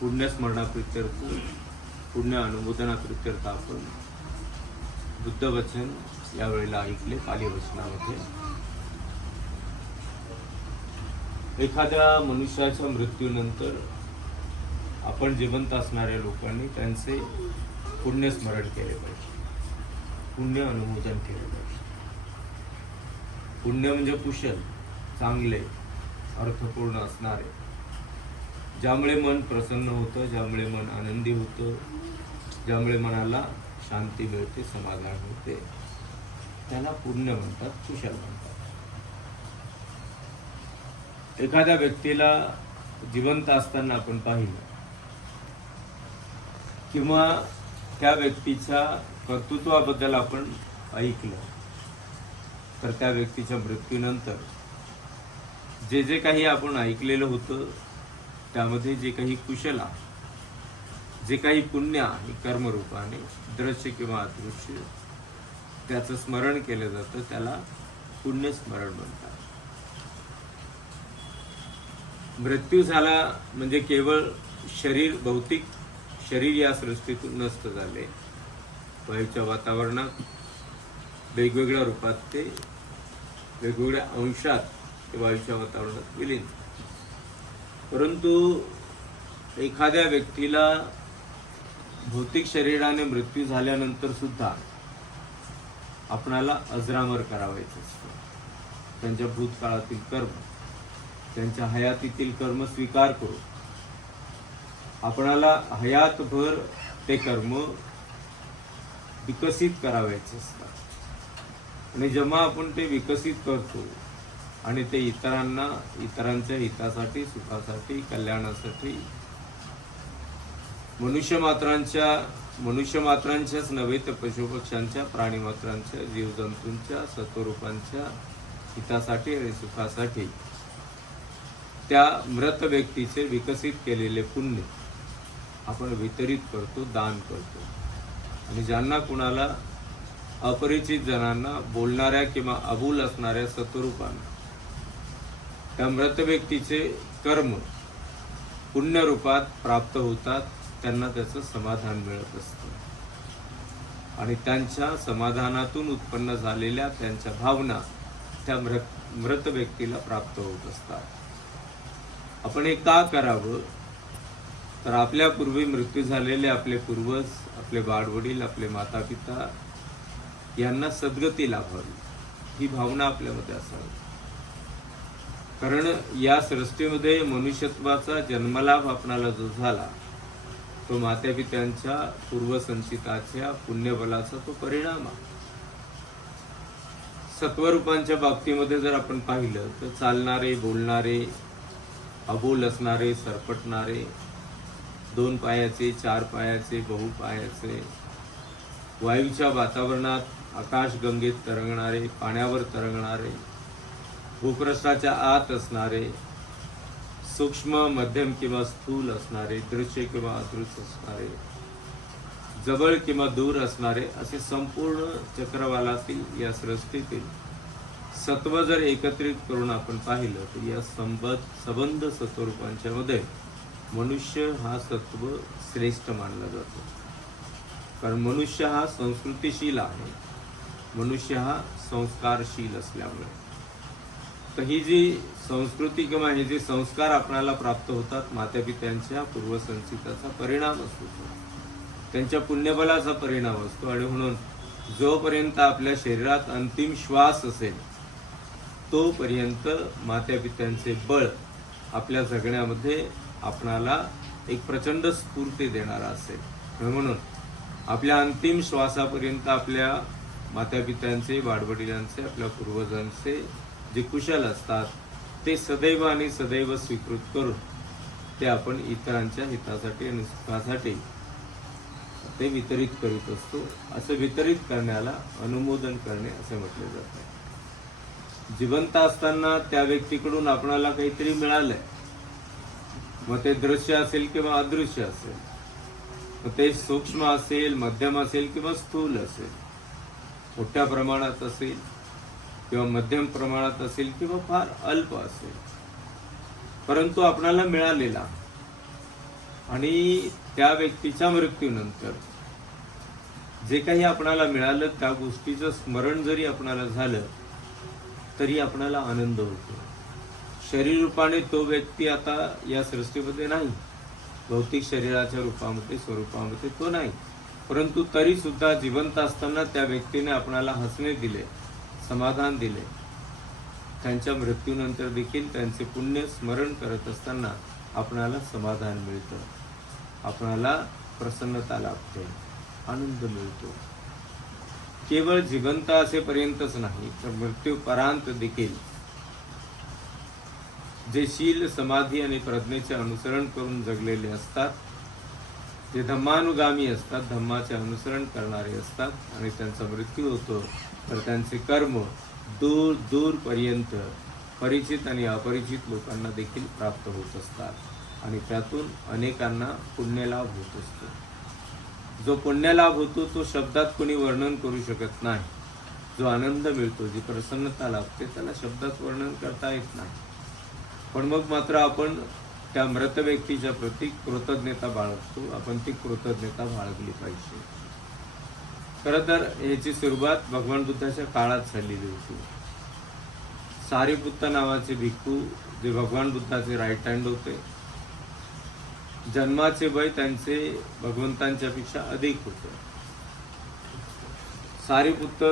पुण्यस्मरणाप्रित्यर्थ पुण्य अनुमोदनाप्रित्यर्थ आपण बुद्ध वचन यावेळेला ऐकले पाली वचनामध्ये एखाद्या मनुष्याच्या मृत्यूनंतर आपण जिवंत असणाऱ्या लोकांनी त्यांचे पुण्यस्मरण केले पाहिजे. पुण्य अनुमोदन केले पाहिजे. पुण्य म्हणजे कुशल चांगले अर्थपूर्ण असणारे. ज्यामुळे मन प्रसन्न होतं ज्यामुळे मन आनंदी होतं ज्यामुळे मनाला शांती मिळते समाधान होते. त्याला पुण्य म्हणतात कुशल म्हणतात. एखाद्या व्यक्तीला जिवंत असताना आपण पाहिलं किंवा त्या व्यक्तीच्या कर्तृत्वाबद्दल आपण ऐकलं तर त्या व्यक्तीच्या मृत्यूनंतर जे जे काही आपण ऐकलेलं होतं त्यामध्ये जे काही कुशला जे काही पुण्य आहे कर्मरूपाने दृश्य किंवा अदृश्य त्याचं स्मरण केलं जातं त्याला पुण्यस्मरण म्हणतात. मृत्यू झाला म्हणजे केवळ शरीर भौतिक शरीर या सृष्टीतून नष्ट झाले. वायूच्या वातावरणात वेगवेगळ्या रूपात ते वेगवेगळ्या अंशात ते वायूच्या वातावरणात विलीन परंतु एखाद्या व्यक्तीला भौतिक शरीराने मृत्यू झाल्यानंतर सुद्धा आपणाला अजरामर करावायचं असतं. त्यांच्या भूतकाळातील कर्म त्यांच्या हयातीतील कर्म स्वीकार करू आपणाला हयातभर ते कर्म विकसित करावायचे असतात. आणि जेव्हा आपण ते विकसित करतो आणि ते इतरांना इतरांच्या हितासाठी सुखासाठी कल्याणासाठी. मनुष्यमात्रांच्या मनुष्यमात्रांच्याच नव्हे तर पशुपक्ष्यांच्या प्राणीमात्रांच्या जीवजंतूंच्या सत्वरूपांच्या हितासाठी आणि सुखासाठी त्या मृत व्यक्तीचे विकसित केलेले पुण्य आपण वितरित करतो दान करतो. आणि ज्यांना कुणाला अपरिचित जणांना बोलणाऱ्या किंवा अबूल असणाऱ्या सत्वरूपांना त्या मृत व्यक्तीचे कर्म पुण्यरूपात प्राप्त होतात त्यांना त्याचं समाधान मिळत असतं. आणि त्यांच्या समाधानातून उत्पन्न झालेल्या त्यांच्या भावना त्या मृत मृत व्यक्तीला प्राप्त होत असतात. आपण हे का करावं? तर आपल्या पूर्वी मृत्यू झालेले आपले पूर्वज आपले बाडवडील आपले माता पिता यांना सद्गती लाभावी ही भावना आपल्यामध्ये असावी. कारण या सृष्टीमध्ये मनुष्यत्वाचा जन्मलाभ आपणाला जो झाला तो मातापित्यांच्या पूर्वसंचिताच्या पुण्यबलाचा तो परिणाम आहे. सत्वरूपांच्या बाबतीमध्ये जर आपण पाहिलं तर चालणारे बोलणारे अबोल असणारे सरपटणारे दोन पायाचे चार पायाचे बहुपायाचे वायूच्या वातावरणात आकाशगंगेत तरंगणारे पाण्यावर तरंगणारे भूपृष्ठाच्या आत असणारे सूक्ष्म मध्यम किंवा स्थूल असणारे दृश्य किंवा अदृश्य असणारे जवळ किंवा दूर असणारे असे संपूर्ण चक्रवालातील या सृष्टीतील सत्व जर एकत्रित करून आपण पाहिलं तर या संबंध संबंध सत्वरूपांच्या मध्ये मनुष्य हा सत्व श्रेष्ठ मानला जातो. कारण मनुष्य हा संस्कृतीशील आहे. मनुष्य हा संस्कारशील असल्यामुळे. तर ही जी संस्कृती किंवा हे जे संस्कार आपणाला प्राप्त होतात मातापित्यांच्या पूर्वसंचिताचा परिणाम असतो. त्यांच्या पुण्यबलाचा परिणाम असतो. आणि म्हणून जोपर्यंत आपल्या शरीरात अंतिम श्वास असेल तोपर्यंत मातापित्यांचे बळ आपल्या जगण्यामध्ये आपणाला एक प्रचंड स्फूर्ती देणारा असेल. म्हणून आपल्या अंतिम श्वासापर्यंत आपल्या मातापित्यांचे वाडवडिलांचे आपल्या पूर्वजांचे जे कुशल असतात ते सदैव आणि सदैव स्वीकृत करून ते आपण इतरांच्या हितासाठी आणि सुखासाठी ते वितरित करीत असतो. असं वितरित करण्याला अनुमोदन करणे असे म्हटले जाते जिवंत असताना त्या व्यक्तीकडून आपणाला काहीतरी मिळालंय. मग ते दृश्य असेल किंवा अदृश्य असेल. मग ते सूक्ष्म असेल मध्यम असेल किंवा स्थूल असेल. मोठ्या प्रमाणात असेल किंवा मध्यम प्रमाणात असेल किंवा फार अल्प असेल. परंतु आपणाला मिळालेला. आणि त्या व्यक्तीच्या मृत्यूनंतर जे काही आपणाला मिळालं त्या गोष्टीचं स्मरण जरी आपणाला झालं तरी आपणाला आनंद होतो. शरीर रूपाने तो व्यक्ती आता या सृष्टीमध्ये नाही. भौतिक शरीराच्या रूपामध्ये स्वरूपामध्ये तो नाही. परंतु तरी सुद्धा जिवंत असताना त्या व्यक्तीने आपणाला हसणे दिले. समाधान दिले. त्यांच्या मृत्यूनंतर देखील त्यांचे पुण्य स्मरण करत असताना आपणाला समाधान मिळतं. आपणाला प्रसन्नता लाभते. आनंद मिळतो. केवळ जिवंत असेपर्यंतच नाही तर मृत्यूपरांत देखील. जे शील समाधी आणि प्रज्ञेचे अनुसरण करून जगलेले असतात जे धम्मानुगामी असतात धम्माचे अनुसरण करणारे असतात आणि त्यांचा मृत्यू होतो तर त्यांचे कर्म दूर दूर पर्यंत परिचित आणि अपरिचित लोकांना देखील प्राप्त होत असतात. आणि त्यातून अनेकांना पुण्यलाभ होत असतो. जो पुण्यलाभ होतो तो शब्दात कोणी वर्णन करू शकत नाही. जो आनंद मिळतो जी प्रसन्नता लाभते त्याला शब्दात वर्णन करता येत नाही. पण मग मात्र आपण त्या मृत व्यक्तीच्या प्रती कृतज्ञता बाळगतो. आपण ती कृतज्ञता बाळगली पाहिजे. खर तर ह्याची सुरुवात भगवान बुद्धाच्या काळात झालेली होती. सारीपुत्त नावाचे भिक्खू जे भगवान बुद्धाचे राईट हँड होते. जन्माचे वय त्यांचे भगवंतांच्या पेक्षा अधिक होते. सारीपुत्त